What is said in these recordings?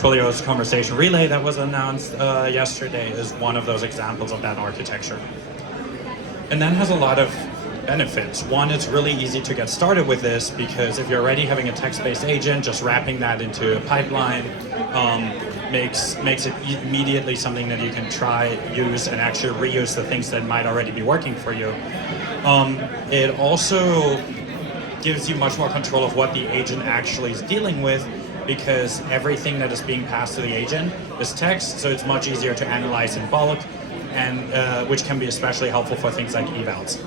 Twilio's conversation relay that was announced yesterday is one of those examples of that architecture. And that has a lot of benefits. One, it's really easy to get started with this because if you're already having a text-based agent, just wrapping that into a pipeline makes it immediately something that you can try, use, and actually reuse the things that might already be working for you. It also gives you much more control of what the agent actually is dealing with, because everything that is being passed to the agent is text, so it's much easier to analyze in bulk, and which can be especially helpful for things like evals.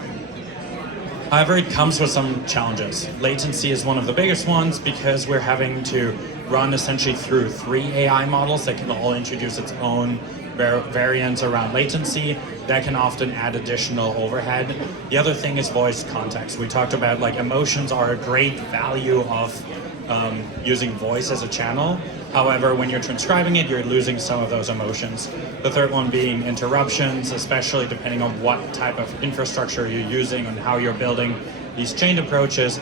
However, it comes with some challenges. Latency is one of the biggest ones because we're having to run essentially through 3 AI models that can all introduce its own variants around latency that can often add additional overhead. The other thing is voice context. We talked about like emotions are a great value of using voice as a channel. However, when you're transcribing it, you're losing some of those emotions. The third one being interruptions, especially depending on what type of infrastructure you're using and how you're building these chained approaches.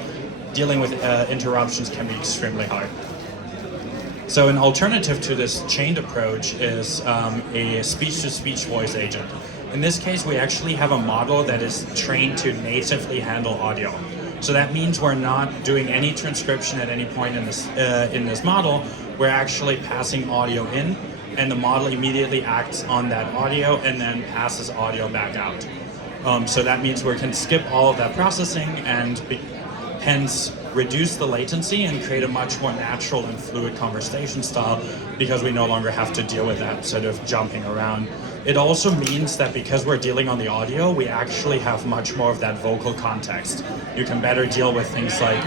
Dealing with interruptions can be extremely hard. So an alternative to this chained approach is a speech-to-speech voice agent. In this case, we actually have a model that is trained to natively handle audio. So that means we're not doing any transcription at any point in this model. We're actually passing audio in, and the model immediately acts on that audio and then passes audio back out. So that means we can skip all of that processing and hence reduce the latency and create a much more natural and fluid conversation style because we no longer have to deal with that sort of jumping around. It also means that because we're dealing on the audio, we actually have much more of that vocal context. You can better deal with things like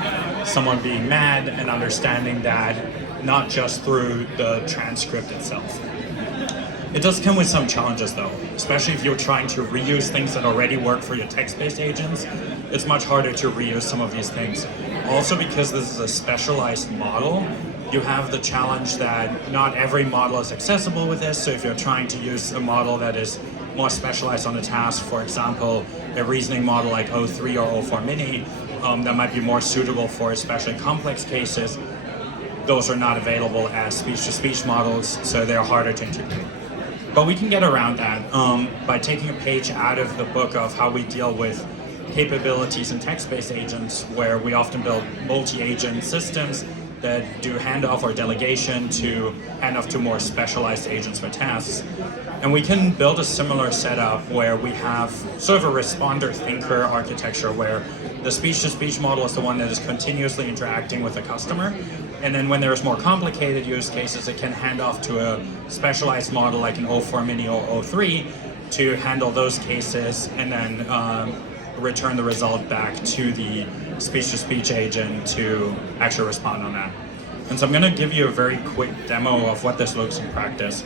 someone being mad and understanding that not just through the transcript itself. It does come with some challenges though, especially if you're trying to reuse things that already work for your text-based agents. It's much harder to reuse some of these things. Also, because this is a specialized model, you have the challenge that not every model is accessible with this. So if you're trying to use a model that is more specialized on a task, for example, a reasoning model like O3 or O4 Mini, that might be more suitable for especially complex cases, those are not available as speech-to-speech models, so they're harder to integrate. But we can get around that by taking a page out of the book of how we deal with capabilities in text-based agents, where we often build multi-agent systems that do handoff or delegation to handoff to more specialized agents for tasks. And we can build a similar setup where we have sort of a responder-thinker architecture where the speech-to-speech model is the one that is continuously interacting with the customer. And then when there's more complicated use cases, it can hand off to a specialized model like an O4 Mini or O3 to handle those cases and then return the result back to the speech-to-speech agent to actually respond on that. And so I'm going to give you a very quick demo of what this looks in practice.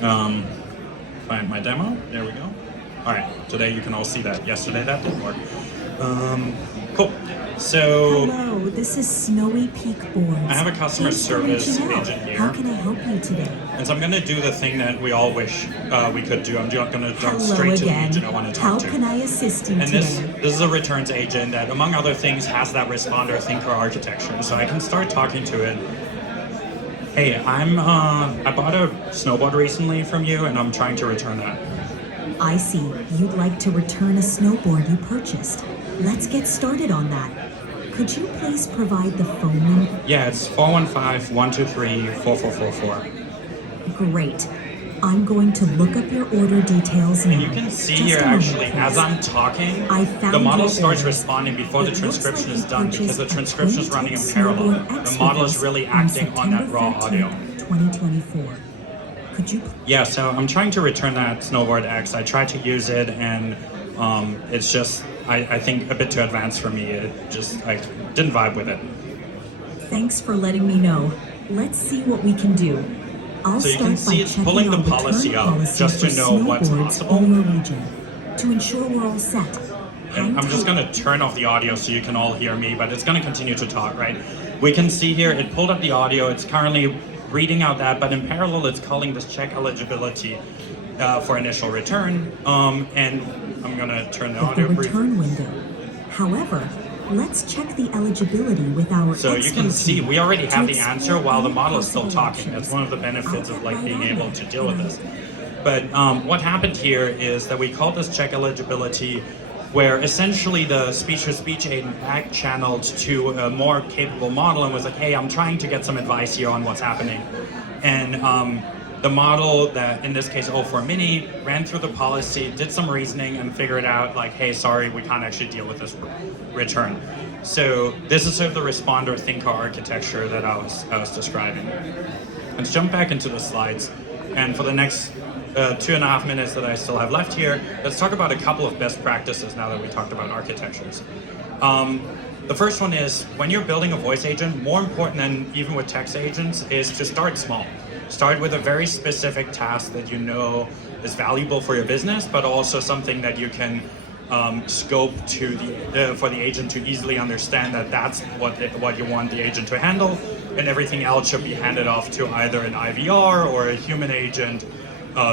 Find my demo. There we go. All right. Today you can all see that. Yesterday that didn't work. Cool. So hello, this is Snowy Peak Boards. I have a customer service agent here. How can I help you today? And so I'm going to do the thing that we all wish we could do. I'm going to jump Hello straight again. to the agent I want to talk to. How can I assist you and today? this is a returns agent that, among other things, has that responder thinker architecture. So I can start talking to it. Hey, I bought a snowboard recently from you, and I'm trying to return that. I see. You'd like to return a snowboard you purchased. Let's get started on that. Could you please provide the phone number? Yeah, it's 415-123-4444. Great. I'm going to look up your order details now. And you can see here actually, as I'm talking, the model starts responding before the transcription is done because the transcription is running in parallel. The model is really acting on that raw audio. 2024. Could you? Yeah, so I'm trying to return that Snowboard X. I tried to use it and it's just, I think, a bit too advanced for me. I didn't vibe with it. Thanks for letting me know. Let's see what we can do. I'll so you can see it's pulling the policy up just to know what's possible. To ensure we're all set. And I'm just going to turn off the audio so you can all hear me, but it's going to continue to talk, right? We can see here it pulled up the audio. It's currently reading out that, but in parallel it's calling this check eligibility for initial return. And I'm going to turn the audio briefly. Return window. However, Let's check the eligibility with our So you can see we already have the answer while the model is still possible talking. options. That's one of the benefits of like Right being on able it. to deal with this. But what happened here is that we called this check eligibility, where essentially the speech-to-speech agent back channeled to a more capable model and was like, hey, I'm trying to get some advice here on what's happening. And the model that, in this case, O4 Mini, ran through the policy, did some reasoning, and figured out like, hey, sorry, we can't actually deal with this return. So this is sort of the responder thinker architecture that I was describing. Let's jump back into the slides. And for the next 2.5 minutes that I still have left here, let's talk about a couple of best practices now that we talked about architectures. The first one is when you're building a voice agent, more important than even with text agents is to start small. Start with a very specific task that you know is valuable for your business, but also something that you can scope to for the agent to easily understand that that's what you want the agent to handle, and everything else should be handed off to either an IVR or a human agent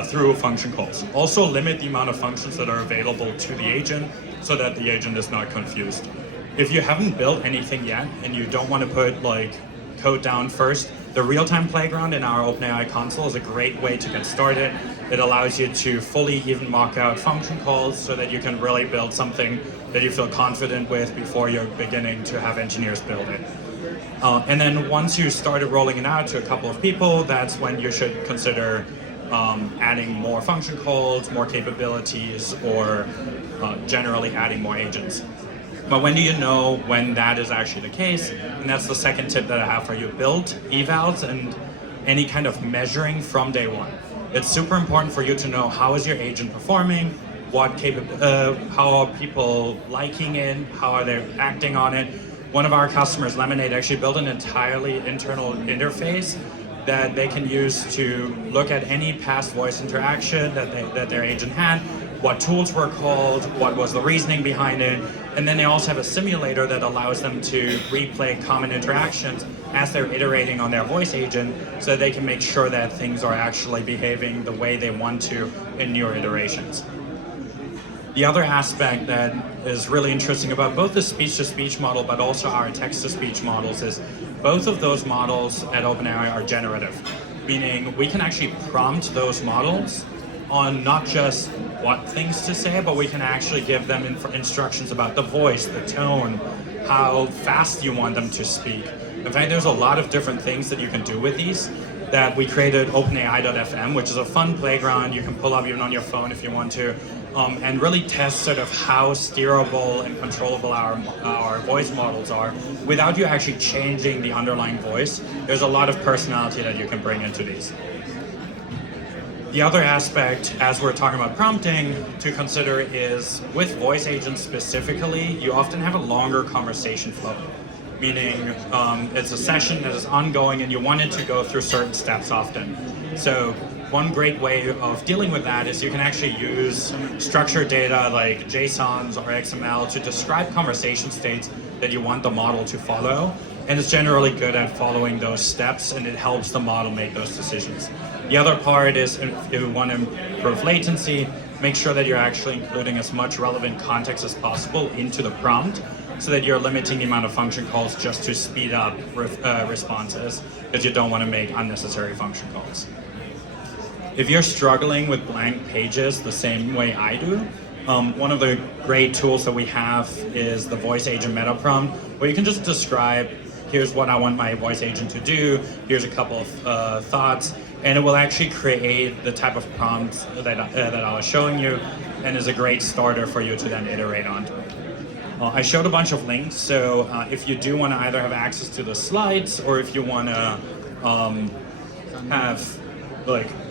through function calls. Also limit the amount of functions that are available to the agent so that the agent is not confused. If you haven't built anything yet and you don't want to put like code down first, the real-time playground in our OpenAI console is a great way to get started. It allows you to fully even mock out function calls so that you can really build something that you feel confident with before you're beginning to have engineers build it. And then once you started rolling it out to a couple of people, that's when you should consider adding more function calls, more capabilities, or generally adding more agents. But when do you know when that is actually the case? And that's the second tip that I have for you. Build evals and any kind of measuring from day one. It's super important for you to know how is your agent performing, how are people liking it, how are they acting on it. One of our customers, Lemonade, actually built an entirely internal interface that they can use to look at any past voice interaction that their agent had, what tools were called, what was the reasoning behind it, and then they also have a simulator that allows them to replay common interactions as they're iterating on their voice agent so that they can make sure that things are actually behaving the way they want to in newer iterations. The other aspect that is really interesting about both the speech-to-speech model but also our text-to-speech models is both of those models at OpenAI are generative, meaning we can actually prompt those models on not just what things to say, but we can actually give them instructions about the voice, the tone, how fast you want them to speak. In fact, there's a lot of different things that you can do with these that we created OpenAI.fm, which is a fun playground you can pull up even on your phone if you want to, and really test sort of how steerable and controllable our voice models are without you actually changing the underlying voice. There's a lot of personality that you can bring into these. The other aspect, as we're talking about prompting, to consider is with voice agents specifically, you often have a longer conversation flow, meaning it's a session that is ongoing and you want it to go through certain steps often. So one great way of dealing with that is you can actually use structured data like JSONs or XML to describe conversation states that you want the model to follow. And it's generally good at following those steps and it helps the model make those decisions. The other part is if you want to improve latency, make sure that you're actually including as much relevant context as possible into the prompt so that you're limiting the amount of function calls just to speed up responses because you don't want to make unnecessary function calls. If you're struggling with blank pages the same way I do, one of the great tools that we have is the voice agent meta prompt, where you can just describe, here's what I want my voice agent to do, here's a couple of thoughts, and it will actually create the type of prompts that I was showing you, and is a great starter for you to then iterate on. I showed a bunch of links, so if you do want to either have access to the slides, or if you want to have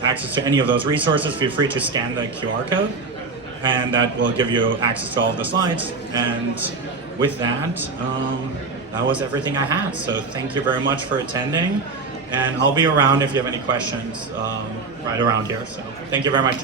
access to any of those resources, feel free to scan the QR code, and that will give you access to all of the slides. And with that, that was everything I had. So thank you very much for attending, and I'll be around if you have any questions right around here. So thank you very much.